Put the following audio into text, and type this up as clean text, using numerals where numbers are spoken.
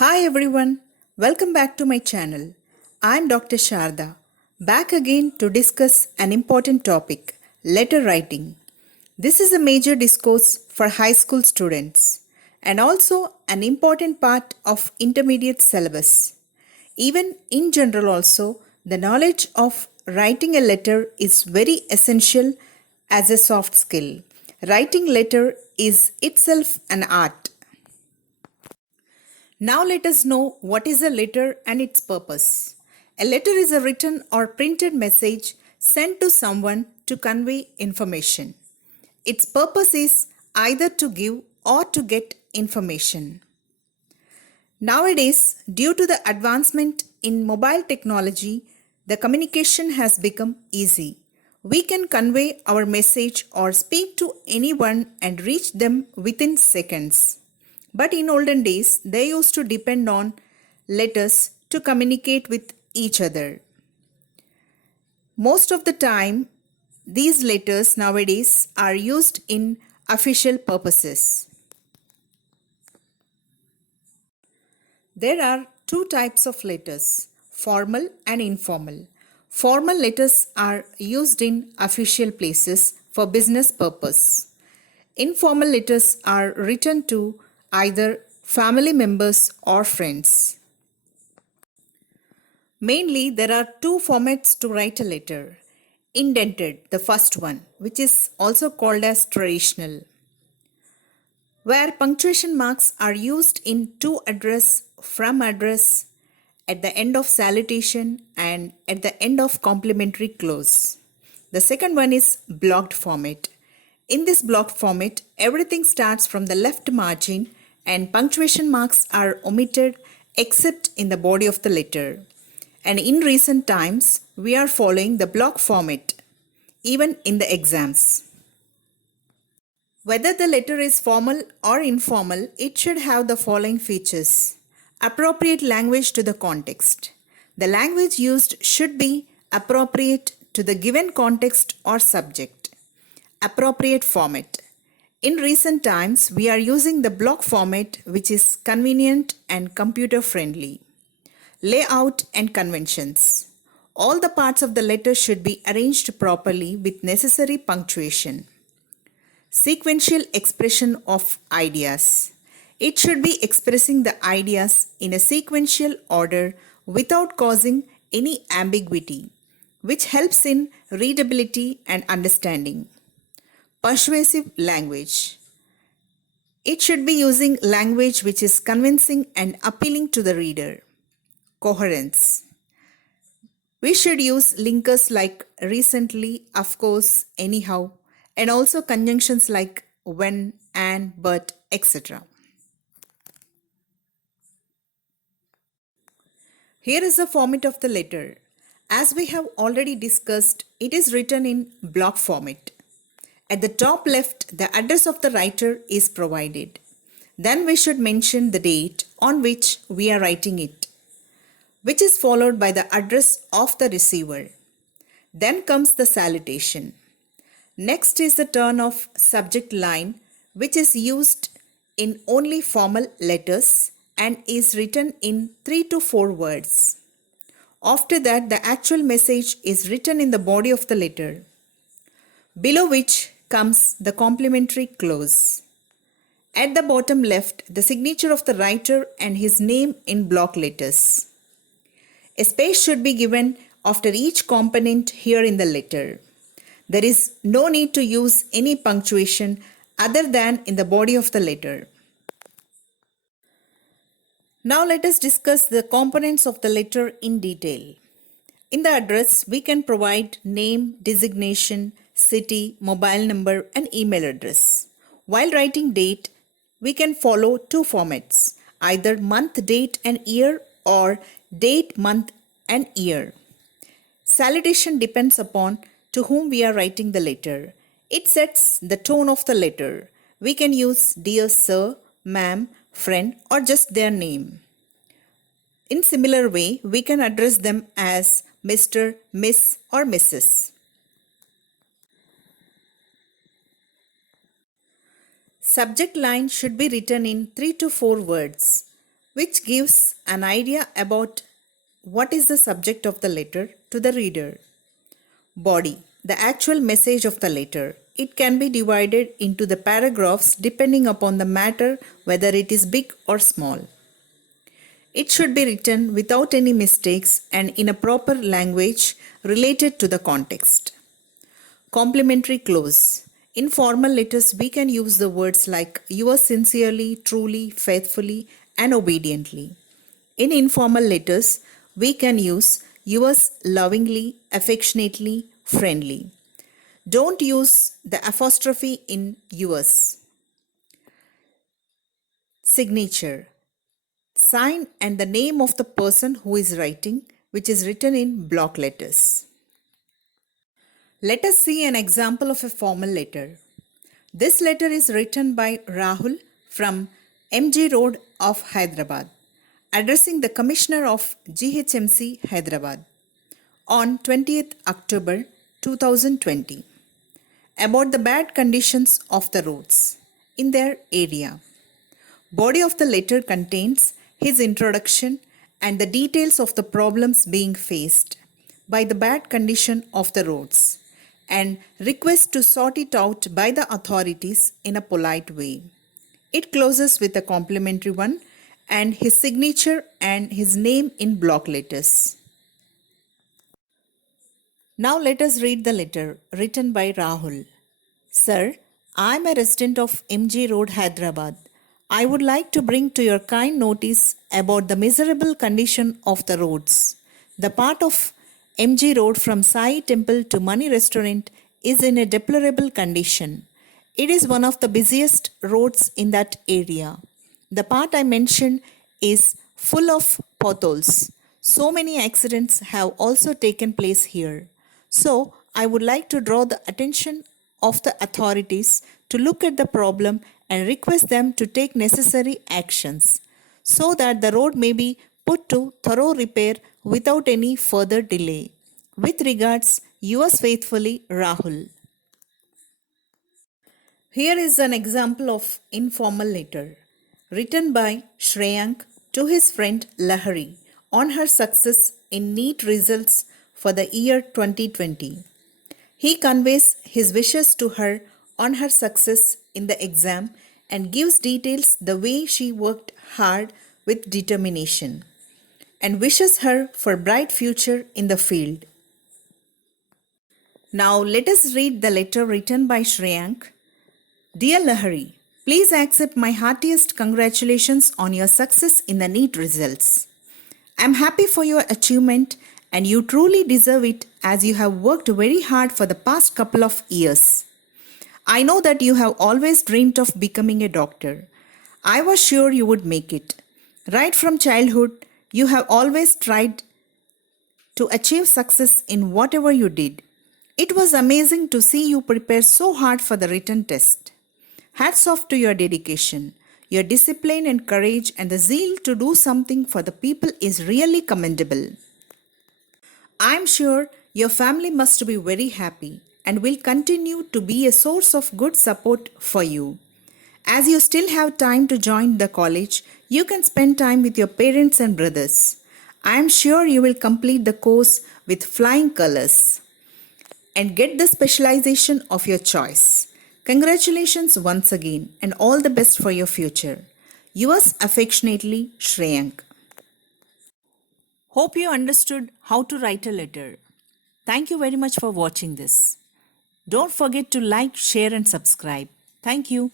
Hi everyone, welcome back to my channel. I'm Dr. Sharda, back again to discuss an important topic, letter writing. This is a major discourse for high school students and also an important part of intermediate syllabus. Even in general also, the knowledge of writing a letter is very essential as a soft skill. Writing letter is itself an art. Now let us know what is a letter and its purpose. A letter is a written or printed message sent to someone to convey information. Its purpose is either to give or to get information. Nowadays, due to the advancement in mobile technology, the communication has become easy. We can convey our message or speak to anyone and reach them within seconds. But in olden days, they used to depend on letters to communicate with each other. Most of the time, these letters nowadays are used in official purposes. There are two types of letters, formal and informal. Formal letters are used in official places for business purpose. Informal letters are written to either family members or friends. Mainly, there are two formats to write a letter. Indented, the first one, which is also called as traditional, where punctuation marks are used in to address, from address, at the end of salutation and at the end of complimentary close. The second one is blocked format. In this blocked format, everything starts from the left margin and punctuation marks are omitted except in the body of the letter. And in recent times, we are following the block format, even in the exams. Whether the letter is formal or informal, it should have the following features. Appropriate language to the context. The language used should be appropriate to the given context or subject. Appropriate format. In recent times, we are using the block format, which is convenient and computer friendly. Layout and conventions. All the parts of the letter should be arranged properly with necessary punctuation. Sequential expression of ideas. It should be expressing the ideas in a sequential order without causing any ambiguity, which helps in readability and understanding. Persuasive language. It should be using language which is convincing and appealing to the reader. Coherence. We should use linkers like recently, of course, anyhow, and also conjunctions like when, and, but, etc. Here is the format of the letter. As we have already discussed, it is written in block format. At the top left, the address of the writer is provided. Then we should mention the date on which we are writing it, which is followed by the address of the receiver. Then comes the salutation. Next is the turn of subject line, which is used in only formal letters and is written in 3 to 4 words. After that, the actual message is written in the body of the letter, below which comes the complimentary close. At the bottom left, the signature of the writer and his name in block letters. A space should be given after each component here in the letter. There is no need to use any punctuation other than in the body of the letter. Now let us discuss the components of the letter in detail. In the address, we can provide name, designation, city, mobile number, and email address. While writing date, we can follow two formats, either month, date, and year or date, month, and year. Salutation depends upon to whom we are writing the letter. It sets the tone of the letter. We can use dear sir, ma'am, friend, or just their name. In similar way, we can address them as Mr., Miss, or Mrs. Subject line should be written in 3 to 4 words, which gives an idea about what is the subject of the letter to the reader. Body, the actual message of the letter. It can be divided into the paragraphs depending upon the matter, whether it is big or small. It should be written without any mistakes and in a proper language related to the context. Complimentary clause. In formal letters, we can use the words like yours sincerely, truly, faithfully, and obediently. In informal letters, we can use yours lovingly, affectionately, friendly. Don't use the apostrophe in yours. Signature. Sign and the name of the person who is writing, which is written in block letters. Let us see an example of a formal letter. This letter is written by Rahul from MG Road of Hyderabad, addressing the Commissioner of GHMC Hyderabad on 20th October 2020 about the bad conditions of the roads in their area. Body of the letter contains his introduction and the details of the problems being faced by the bad condition of the roads and request to sort it out by the authorities in a polite way. It closes with a complimentary one and his signature and his name in block letters. Now let us read the letter written by Rahul. Sir, I am a resident of MG Road, Hyderabad. I would like to bring to your kind notice about the miserable condition of the roads. The part of MG Road from Sai Temple to Money Restaurant is in a deplorable condition. It is one of the busiest roads in that area. The part I mentioned is full of potholes. So many accidents have also taken place here. So, I would like to draw the attention of the authorities to look at the problem and request them to take necessary actions so that the road may be put to thorough repair without any further delay. With regards, yours faithfully, Rahul. Here is an example of informal letter written by Shreyank to his friend Lahari on her success in NEET results for the year 2020. He conveys his wishes to her on her success in the exam and gives details the way she worked hard with determination and wishes her for bright future in the field. Now let us read the letter written by Shreyank. Dear Lahari, please accept my heartiest congratulations on your success in the NEET results. I am happy for your achievement and you truly deserve it as you have worked very hard for the past couple of years. I know that you have always dreamed of becoming a doctor. I was sure you would make it. Right from childhood, you have always tried to achieve success in whatever you did. It was amazing to see you prepare so hard for the written test. Hats off to your dedication. Your discipline and courage and the zeal to do something for the people is really commendable. I am sure your family must be very happy and will continue to be a source of good support for you. As you still have time to join the college, you can spend time with your parents and brothers. I am sure you will complete the course with flying colors and get the specialization of your choice. Congratulations once again and all the best for your future. Yours affectionately, Shreyank. Hope you understood how to write a letter. Thank you very much for watching this. Don't forget to like, share and subscribe. Thank you.